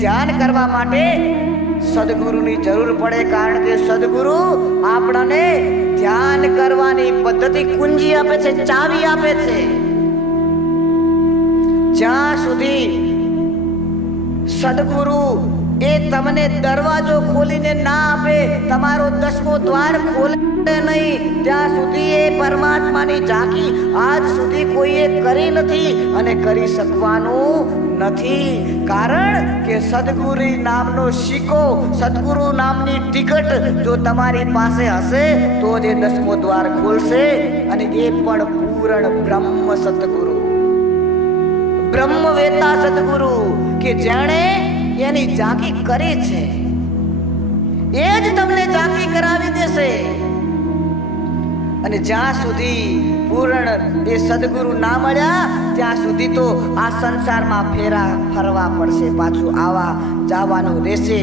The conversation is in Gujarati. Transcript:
ધ્યાન કરવા માટે સદગુરુની જરૂર પડે, કારણ કે સદગુરુ આપણને ધ્યાન કરવાની પદ્ધતિ કુંજી આપે છે, ચાવી આપે છે. જ્યાં સુધી સદગુરુ એ તમને દરવાજો ખોલીને ના આપે, તમારો 10મો દ્વાર ખોલે નહીં, ત્યાં સુધી એ પરમાત્માની ઝાંખી આજ સુધી કોઈએ કરી નથી અને કરી શકવાનું નથી. કારણ કે સદગુરુ નામનો સિક્કો, સદગુરુ નામની ટિકટ જો તમારી પાસે હશે તો જ 10મો દ્વાર ખોલશે, અને એ પણ પૂર્ણ બ્રહ્મ સદગુરુ, બ્રહ્મવેતા સદગુરુ, કે જેણે એની ઝાંખી કરી છે એ જ તમને ઝાંખી કરાવી દેશે. અને જ્યાં સુધી પૂર્ણ એ સદગુરુ ના મળ્યા ત્યાં સુધી તો આ સંસારમાં ફેરા ફરવા પડશે, પાછું આવા જવાનું રહેશે.